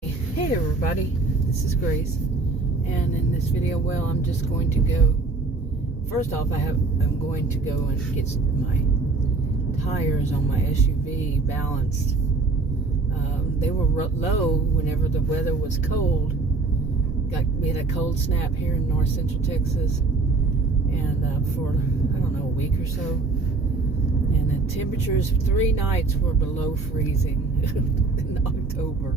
Hey everybody, this is Grace, and in this video, I'm just going to go. First off, I'm going to go and get my tires on my SUV balanced. They were low whenever the weather was cold. We had a cold snap here in north central Texas, and for I don't know, a week or so, and the temperatures 3 nights were below freezing in October.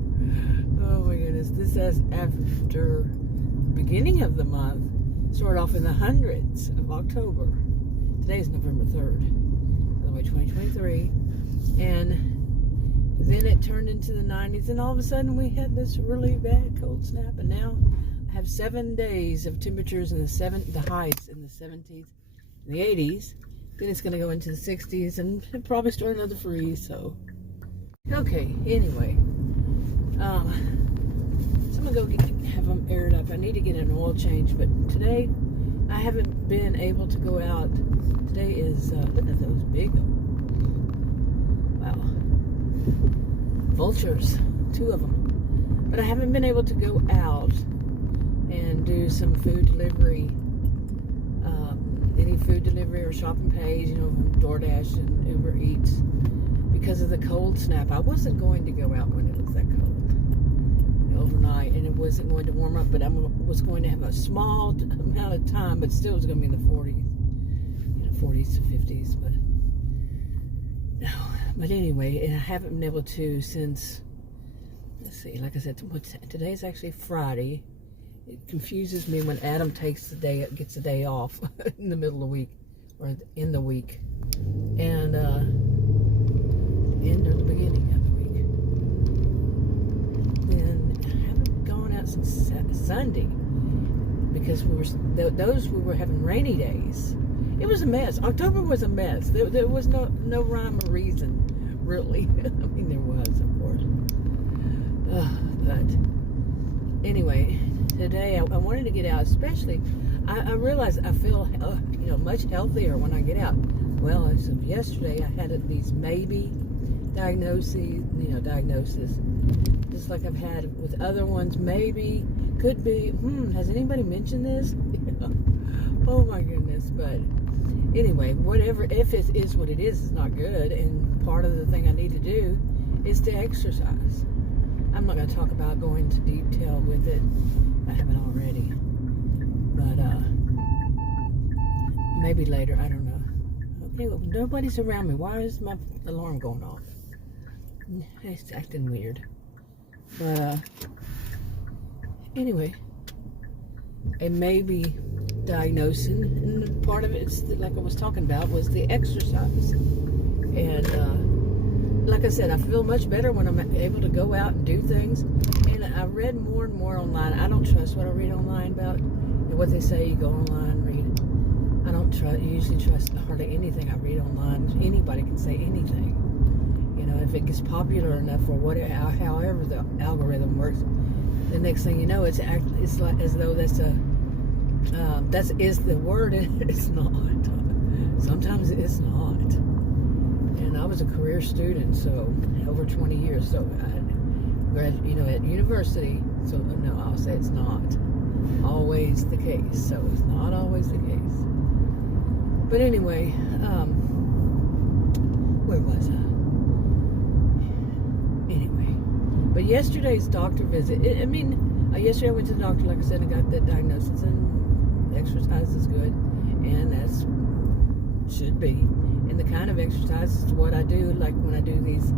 Oh my goodness, this is after the beginning of the month, started off in the hundreds of October. Today is November 3rd, by the way, 2023, and then it turned into the 90s, and all of a sudden we had this really bad cold snap, and now I have 7 days of temperatures in the heights in the 70s, and the 80s. Then it's going to go into the 60s and probably start another freeze. So, okay, anyway. So I'm going to go have them aired up. I need to get an oil change, but today I haven't been able to go out. Today is, look at those big, wow, vultures, 2 of them. But I haven't been able to go out and do some food delivery, any food delivery or shopping page, DoorDash and Uber Eats, because of the cold snap. I wasn't going to go out when it was that cold overnight, and it wasn't going to warm up, but I was going to have a small amount of time, but still it was going to be in the 40s, 40s to 50s, but no. But anyway, and I haven't been able to since, let's see, like I said, today's actually Friday. It confuses me when Adam gets the day off in the middle of the week, or in the week, and end or the beginning of the week. Then I haven't gone out since Sunday because we were having rainy days. It was a mess. October was a mess. There was no rhyme or reason, really. I mean, there was, of course. But anyway, today I wanted to get out, especially. I realized I feel much healthier when I get out. Well, as of yesterday, I had these maybe diagnosis, just like I've had with other ones. Maybe, could be. Has anybody mentioned this? Oh my goodness! But anyway, whatever. If it is what it is, it's not good. And part of the thing I need to do is to exercise. I'm not going to talk about going into detail with it. I haven't already. But maybe later. I don't know. Okay, well, nobody's around me. Why is my alarm going off? It's acting weird. But anyway, it may be diagnosing, and part of it, like I was talking about, was the exercise. And like I said, I feel much better when I'm able to go out and do things. And I read more and more online. I don't trust what I read online about, what they say. You go online and read. I don't usually trust hardly anything I read online. Anybody can say anything. If it gets popular enough, or whatever, however the algorithm works, the next thing you know, it's like as though that's the word, and it's not. Sometimes it's not. And I was a career student, so over 20 years. So I graduated, at university. So no, I'll say it's not always the case. So it's not always the case. But anyway, where was I? Anyway, but yesterday's doctor visit. Yesterday I went to the doctor, like I said, and got that diagnosis, and exercise is good, and that's should be. And the kind of exercise is what I do, like when I do these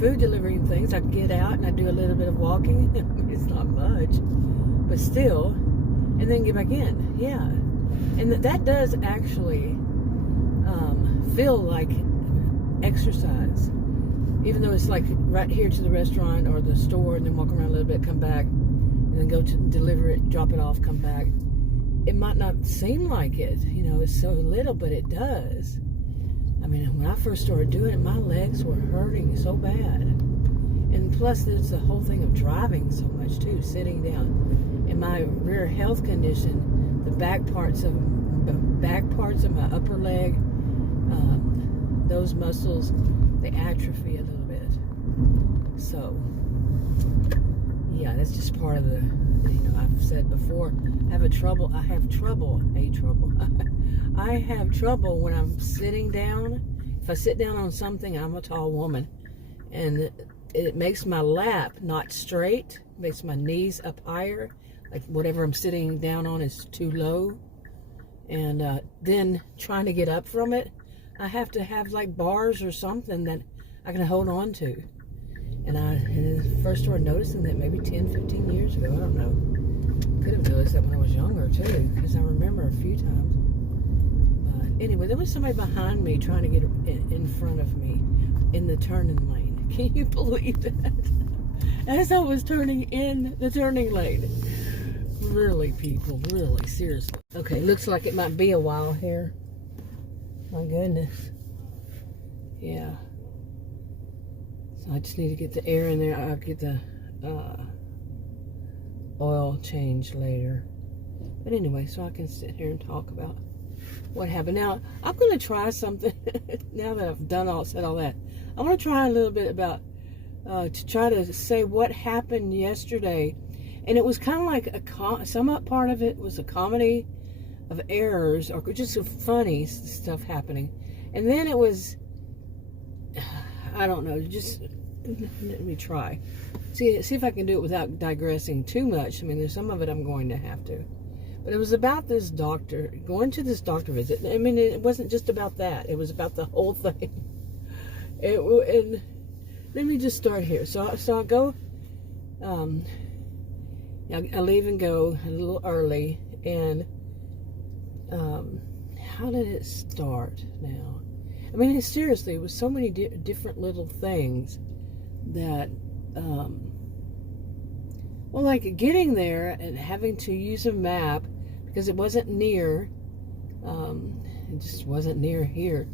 food delivery things. I get out and I do a little bit of walking. It's not much, but still, and then get back in. Yeah, and that does actually feel like exercise, even though it's like right here to the restaurant or the store, and then walk around a little bit, come back, and then go to deliver it, drop it off, come back. It might not seem like it, it's so little, but it does. I mean, when I first started doing it, my legs were hurting so bad. And plus, there's the whole thing of driving so much, too, sitting down. And my rear health condition, the back parts of my upper leg, those muscles, they atrophy a little bit. So, yeah, that's just part of the, I've said before, I have trouble when I'm sitting down. If I sit down on something, I'm a tall woman, and it makes my lap not straight, makes my knees up higher, like whatever I'm sitting down on is too low, and then trying to get up from it, I have to have like bars or something that I can hold on to. And I first started noticing that maybe 10, 15 years ago. I don't know. Could have noticed that when I was younger, too, because I remember a few times. But anyway, there was somebody behind me trying to get in front of me in the turning lane. Can you believe that? As I was turning in the turning lane. Really, people, really, seriously. Okay, looks like it might be a while here. My goodness. Yeah. So I just need to get the air in there. I'll get the oil change later. But anyway, so I can sit here and talk about what happened. Now, I'm going to try something. Now that I've said all that, I want to try a little bit about, to try to say what happened yesterday. And it was kind of like some part of it was a comedy of errors, or just funny stuff happening. And then it was, I don't know, just let me try. See if I can do it without digressing too much. I mean, there's some of it I'm going to have to. But it was about this doctor, going to this doctor visit. I mean, it wasn't just about that. It was about the whole thing. And let me just start here. So I go, I leave and go a little early. And how did it start now? I mean, seriously, it was so many different little things that, well, like getting there and having to use a map because it wasn't near, it just wasn't near here.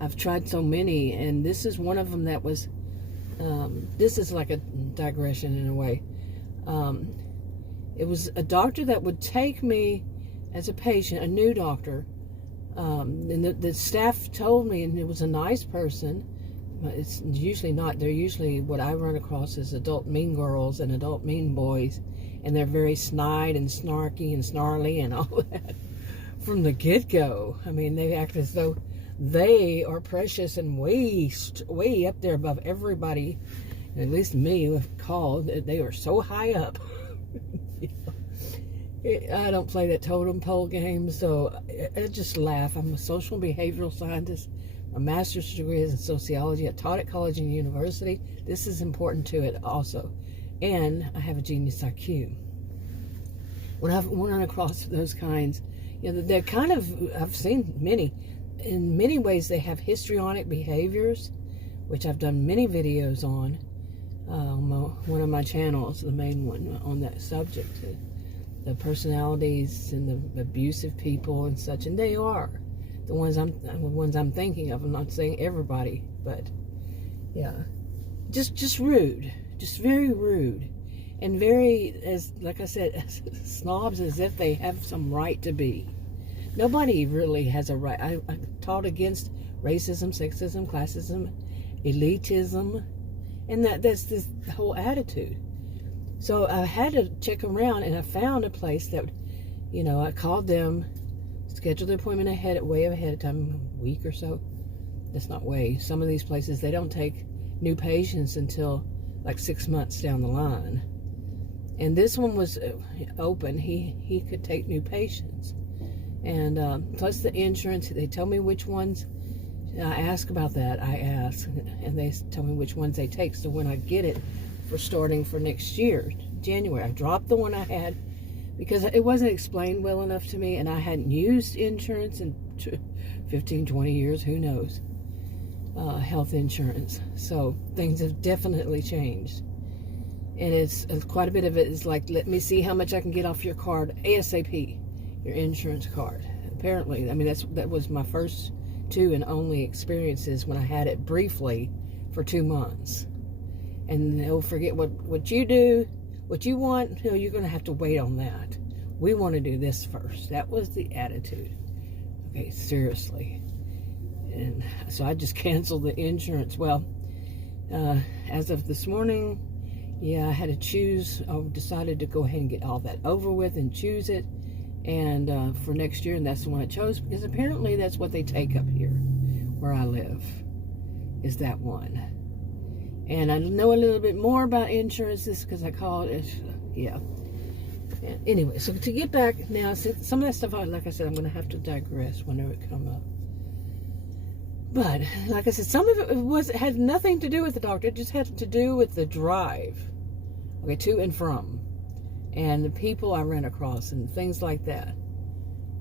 I've tried so many, and this is one of them that was, this is like a digression in a way. It was a doctor that would take me as a patient, a new doctor, and the staff told me, and it was a nice person. It's usually not. They're usually what I run across as adult mean girls and adult mean boys, and they're very snide and snarky and snarly and all that from the get-go. I mean, they act as though they are precious and way up there above everybody, and at least me have called that they are so high up. I don't play that totem pole game, so I just laugh. I'm a social and behavioral scientist. My master's degree is in sociology. I taught at college and university. This is important to it also. And I have a genius IQ. When I've run across those kinds, they're kind of, I've seen many. In many ways, they have histrionic behaviors, which I've done many videos on. One of my channels, the main one, on that subject. The personalities and the abusive people and such, and they are the ones I'm thinking of. I'm not saying everybody, but yeah, just rude, just very rude, and very, as like I said, snobs, as if they have some right to be. Nobody really has a right. I taught against racism, sexism, classism, elitism, and that's this whole attitude. So I had to check around, and I found a place that, I called them, scheduled the appointment way ahead of time, a week or so. That's not way. Some of these places, they don't take new patients until like 6 months down the line. And this one was open. He could take new patients. And plus the insurance, they tell me which ones. I ask about that. I ask, and they tell me which ones they take. So when I get it, for starting for next year, January, I dropped the one I had because it wasn't explained well enough to me, and I hadn't used insurance in 15, 20 years, who knows, health insurance. So things have definitely changed, and it's quite a bit of it is like, let me see how much I can get off your card ASAP, your insurance card. Apparently, I mean, that was my first two and only experiences when I had it briefly for 2 months. And they'll forget what you do, what you want. You're going to have to wait on that. We want to do this first. That was the attitude. Okay, seriously. And so I just canceled the insurance. Well, as of this morning, yeah, I had to choose. I decided to go ahead and get all that over with and choose it, and for next year, and that's the one I chose because apparently that's what they take up here where I live, is that one. And I know a little bit more about insurances because I called it, yeah. Anyway, so to get back now, some of that stuff, like I said, I'm going to have to digress whenever it comes up. But like I said, some of it had nothing to do with the doctor. It just had to do with the drive, okay, to and from, and the people I ran across and things like that.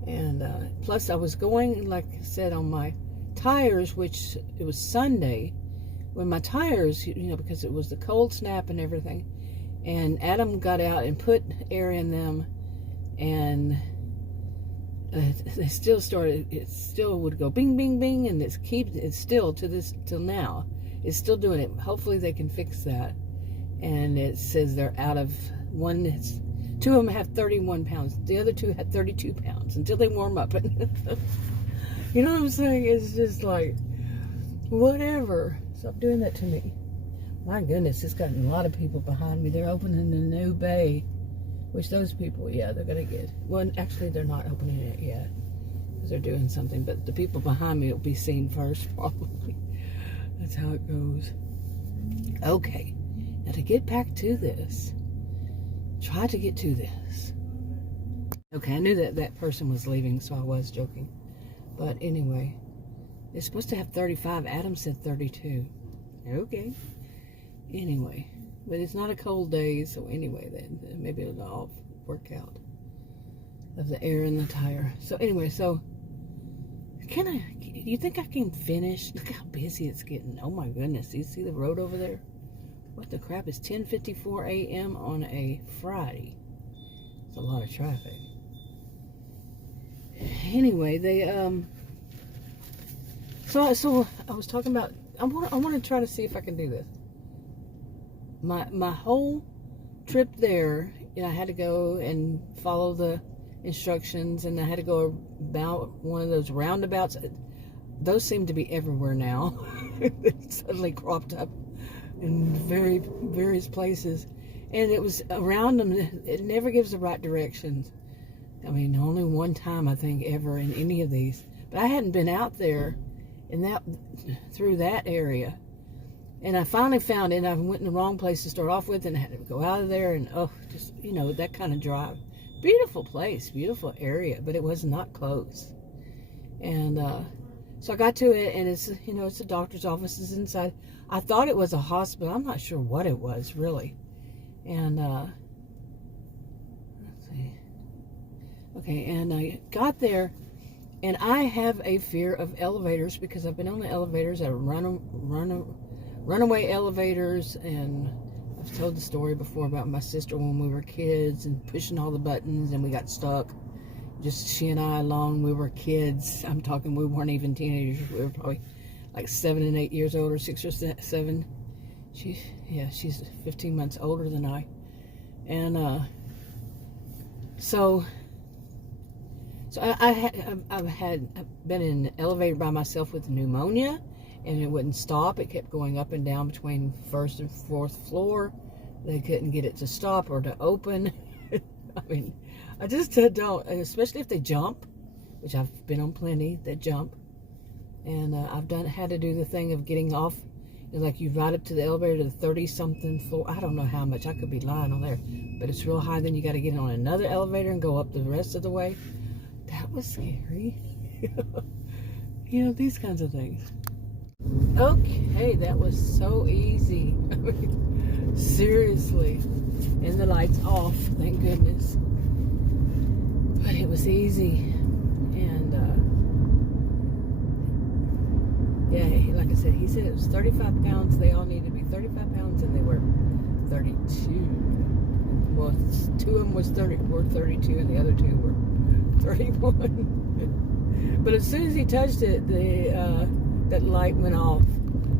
And plus, I was going, like I said, on my tires, which it was Sunday, when my tires, because it was the cold snap and everything, and Adam got out and put air in them, and they still started, it still would go bing, bing, bing, and it's still till now. It's still doing it. Hopefully they can fix that. And it says they're out of one, two of them have 31 pounds. The other two had 32 pounds until they warm up. You know what I'm saying? It's just like, whatever. Stop doing that to me. My goodness, it's gotten a lot of people behind me. They're opening a new bay, which those people, yeah, they're going to get. Well, actually, they're not opening it yet because they're doing something. But the people behind me will be seen first, probably. That's how it goes. Okay. Now, to get back to this, try to get to this. Okay, I knew that person was leaving, so I was joking. But anyway, it's supposed to have 35. Adam said 32. Okay. Anyway, but it's not a cold day, so anyway, then maybe it'll all work out of the air in the tire. So anyway, so you think I can finish? Look how busy it's getting. Oh my goodness, do you see the road over there? What the crap? It's 10:54 a.m. on a Friday. It's a lot of traffic. Anyway, they so I was talking about, I want to try to see if I can do this. My whole trip there, I had to go and follow the instructions, and I had to go about one of those roundabouts. Those seem to be everywhere now. It suddenly cropped up in various places, and it was around them. It never gives the right directions. I mean, only one time I think ever in any of these, but I hadn't been out there through that area. And I finally found it, and I went in the wrong place to start off with, and I had to go out of there, and just, that kind of drive. Beautiful place, beautiful area, but it was not close. And so I got to it, and it's, it's a doctor's office, it's inside. I thought it was a hospital. I'm not sure what it was, really. And, let's see. Okay, and I got there, and I have a fear of elevators because I've been on the elevators that runaway elevators, and I've told the story before about my sister when we were kids and pushing all the buttons and we got stuck. Just she and I alone, we were kids. I'm talking, we weren't even teenagers. We were probably like 7 and 8 years older, 6 or 7. She's 15 months older than I. And so I've been in an elevator by myself with pneumonia, and it wouldn't stop. It kept going up and down between 1st and 4th floor. They couldn't get it to stop or to open. I mean, I just don't, especially if they jump, which I've been on plenty that jump. And I've had to do the thing of getting off, like you ride up to the elevator to the 30-something floor. I don't know how much, I could be lying on there, but it's real high. Then you got to get on another elevator and go up the rest of the way. That was scary. These kinds of things. Okay, that was so easy. I mean, seriously. And the lights off, thank goodness. But it was easy. And, yeah, like I said, he said it was 35 pounds. They all needed to be 35 pounds, and they were 32. Well, 2 of them were 32, and the other 2 were 31. But as soon as he touched it, that light went off.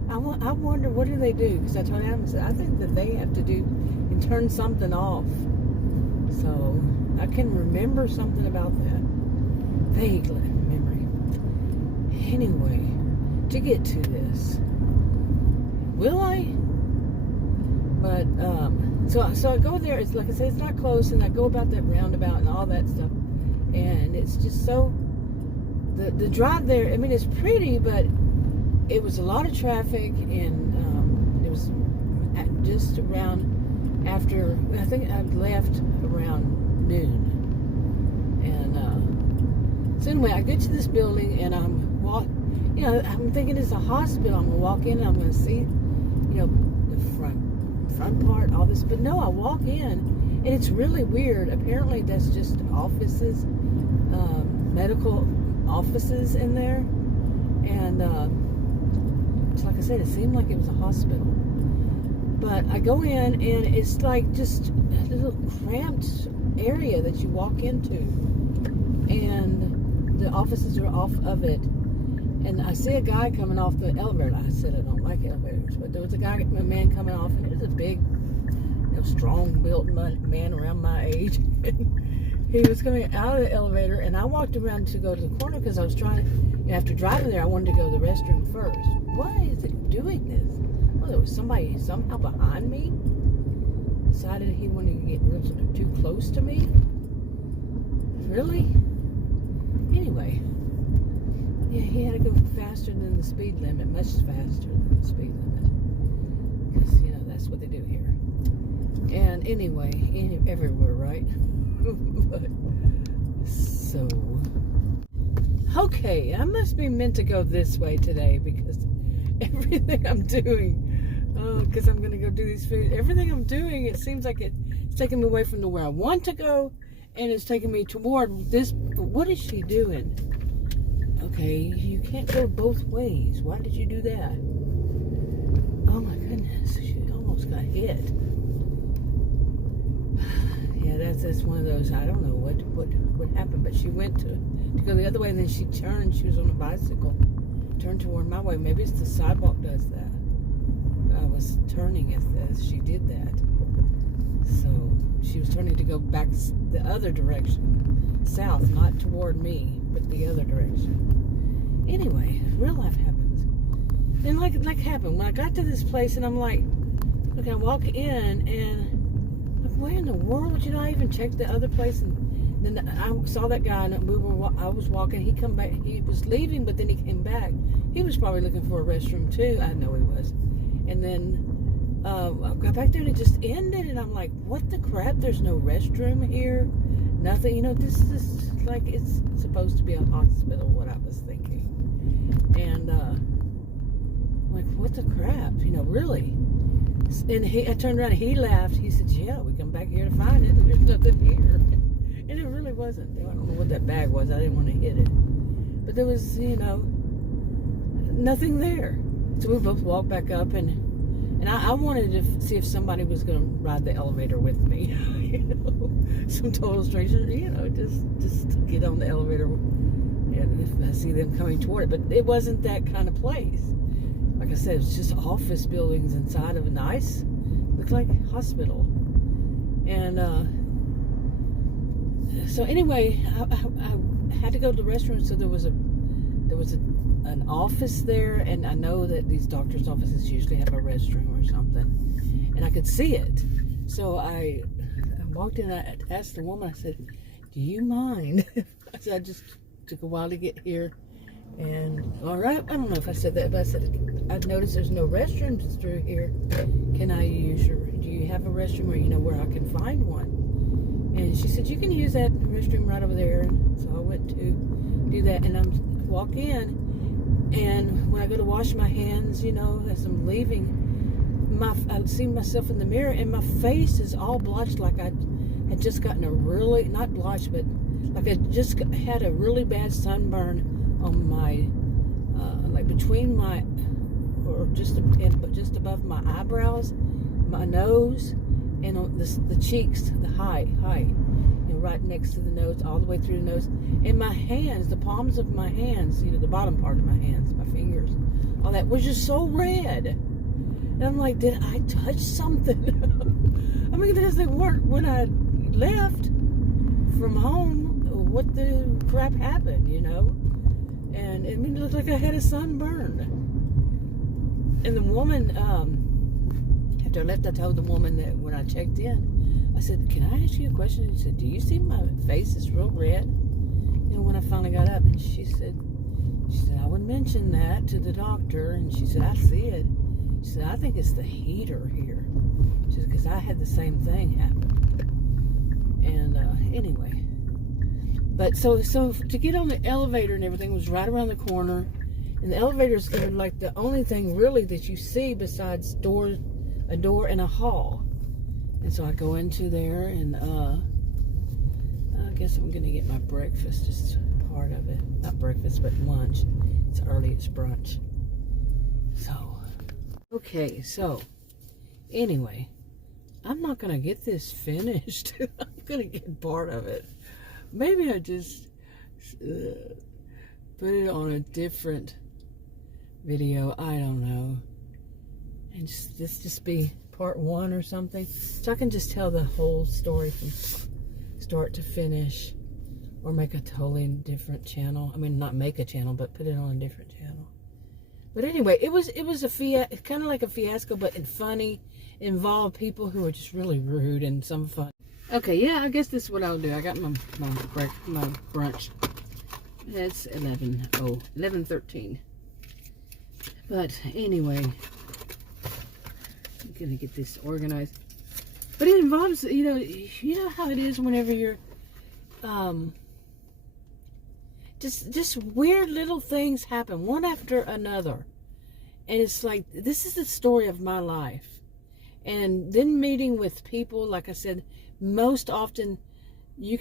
I wonder, what do they do? Because I told him, I think that they have to do and turn something off. So I can remember something about that. Vague memory. Anyway, to get to this, will I? But So I go there. It's like I say, it's not close, and I go about that roundabout and all that stuff, and it's just so. The drive there. I mean, it's pretty, but it was a lot of traffic, and it was just around after. I think I left around noon, and so anyway, I get to this building, and I'm thinking it's a hospital. I'm gonna walk in, and I'm gonna see, the front part, all this. But no, I walk in, and it's really weird. Apparently, that's just offices, medical offices in there, and it's like I said, it seemed like it was a hospital. But I go in, and it's like just a little cramped area that you walk into, and the offices are off of it. And I see a guy coming off the elevator. I said I don't like elevators, but there was a man coming off, and it was a big, strong-built man around my age. He was coming out of the elevator, and I walked around to go to the corner because I was trying to, after driving there, I wanted to go to the restroom first. Why is it doing this? Well, there was somebody somehow behind me. Decided he wanted to get too close to me. Really? Anyway. Yeah, he had to go faster than the speed limit, much faster than the speed limit. Because, that's what they do here. And anyway, everywhere, right? But, so, okay, I must be meant to go this way today because everything I'm doing, because I'm going to go do these food, everything I'm doing, it seems like it's taking me away from where I want to go, and it's taking me toward this. What is she doing? Okay, you can't go both ways. Why did you do that? Oh my goodness, she almost got hit. Yeah, that's one of those. I don't know what happened, but she went to go the other way, and then she turned. She was on a bicycle, turned toward my way. Maybe it's the sidewalk does that. I was turning as she did that, so she was turning to go back the other direction, south, not toward me, but the other direction. Anyway, real life happens. Then like happened when I got to this place, and I'm like, okay, I walk in, and like, where in the world would you not even check the other place? And then I saw that guy, and I was walking. He come back. He was leaving, but then he came back. He was probably looking for a restroom too. I know he was. And then I got back there, and it just ended. And I'm like, what the crap? There's no restroom here. Nothing. This is like it's supposed to be a hospital. What I was thinking. And I'm like, what the crap? Really? And I turned around, and he laughed. He said, yeah, we come back here to find it, and there's nothing here. And it really wasn't. I don't know what that bag was. I didn't want to hit it. But there was, nothing there. So we both walked back up, and I wanted to see if somebody was going to ride the elevator with me. Some total stranger, just to get on the elevator. And if I see them coming toward it. But it wasn't that kind of place. Like I said, it's just office buildings inside of a nice, looked like a hospital. And so anyway, I had to go to the restroom. So there was an office there, and I know that these doctors' offices usually have a restroom or something, and I could see it. So I walked in. I asked the woman. I said, "Do you mind?" I said, "I just took a while to get here." And all right, I don't know if I said that, but I said, I've noticed there's no restrooms through here. Can I use do you have a restroom or where I can find one? And she said, you can use that restroom right over there. And so I went to do that, and walk in, and when I go to wash my hands, as I'm leaving, I see myself in the mirror, and my face is all blotched like I had just gotten not blotched, but like I just had a really bad sunburn on my, like between my, or just above my eyebrows, my nose, and on the cheeks, the high, right next to the nose, all the way through the nose, and my hands, the palms of my hands, the bottom part of my hands, my fingers, all that was just so red. And I'm like, did I touch something? I mean, because they weren't when I left from home. What the crap happened, And it looked like I had a sunburn. And the woman after I left, I told the woman that when I checked in, I said, "Can I ask you a question?" She said, "Do you see my face is real red?" You know, when I finally got up, and she said, "I would mention that to the doctor," and she said, "I see it." She said, "I think it's the heater here." She said, "Because I had the same thing happen." And anyway, but so to get on the elevator and everything was right around the corner, and the elevators are like the only thing really that you see besides a door and a hall. And so I go into there, and I guess I'm gonna get my breakfast, just part of it. Not breakfast, but lunch. It's early, it's brunch. So, okay, so anyway, I'm not gonna get this finished. I'm gonna get part of it. Maybe I just put it on a different video. I don't know. And just be part 1 or something. So I can just tell the whole story from start to finish. Or make a totally different channel. I mean, not make a channel, but put it on a different channel. But anyway, it was a kind of like a fiasco, but funny. Involved people who are just really rude and some fun. Okay, yeah, I guess this is what I'll do. I got my brunch. That's 11:13. But anyway, I'm gonna get this organized. But it involves, you know how it is whenever you're, just weird little things happen one after another, and it's like, this is the story of my life. And then meeting with people, like I said, most often I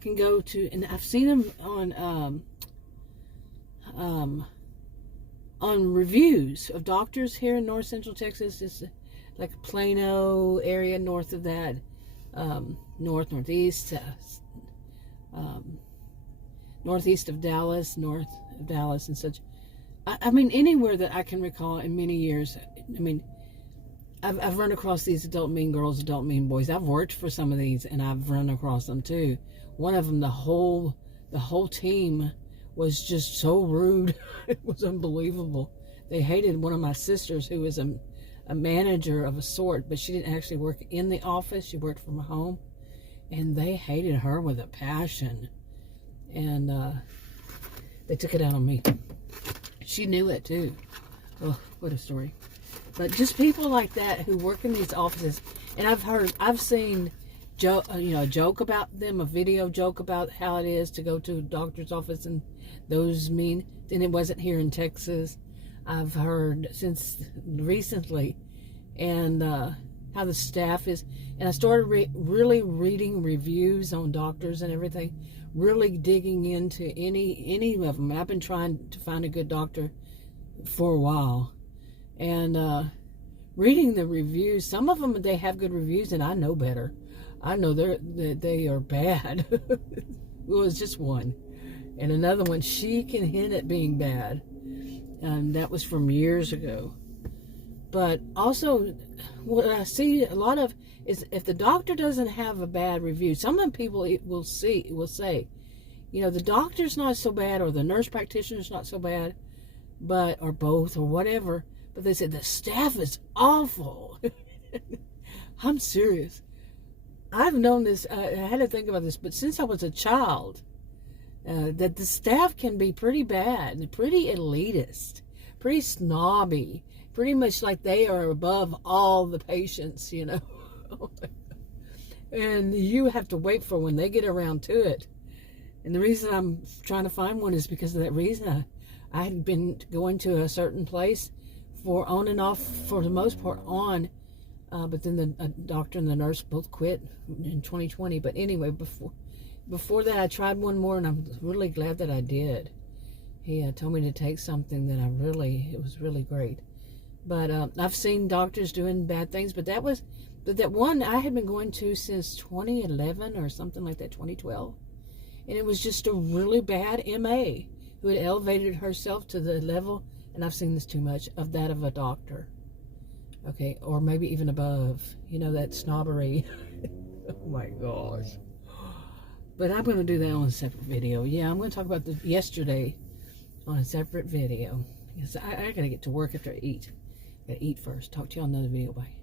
can go to, and I've seen them on reviews of doctors here in North Central Texas. It's like Plano area, north of that, northeast of Dallas, north of Dallas and such. I mean, anywhere that I can recall in many years. I mean, I've run across these adult mean girls, adult mean boys. I've worked for some of these, and I've run across them too. One of them, the whole team was just so rude. It was unbelievable. They hated one of my sisters, who was a manager of a sort, but she didn't actually work in the office. She worked from home, and they hated her with a passion. And they took it out on me. She knew it too. Oh, what a story. But just people like that who work in these offices, and I've seen a joke about them, a video joke about how it is to go to a doctor's office, and those mean, and it wasn't here in Texas. I've heard since recently, and how the staff is, and I started really reading reviews on doctors and everything, really digging into any of them. I've been trying to find a good doctor for a while, and reading the reviews. Some of them, they have good reviews, and I know better. I know they are bad. Well, it's just one, and another one, she can hint at being bad, and that was from years ago. But also, what I see a lot of is, if the doctor doesn't have a bad review, some of the people will say, the doctor's not so bad, or the nurse practitioner's not so bad, or both, or whatever. But they said the staff is awful. I'm serious. I've known this. I had to think about this, but since I was a child, that the staff can be pretty bad, pretty elitist, pretty snobby. Pretty much like they are above all the patients, And you have to wait for when they get around to it. And the reason I'm trying to find one is because of that reason. I had been going to a certain place for on and off, for the most part on, but then the doctor and the nurse both quit in 2020. But anyway, before that, I tried one more, and I'm really glad that I did. He told me to take something that it was really great. But I've seen doctors doing bad things, but that one I had been going to since 2011 or something like that, 2012. And it was just a really bad MA who had elevated herself to the level, and I've seen this too much, of that of a doctor. Okay, or maybe even above, that snobbery. Oh my gosh. But I'm going to do that on a separate video. Yeah, I'm going to talk about yesterday on a separate video, because I got to get to work after I eat. Gotta eat first. Talk to you on another video. Bye.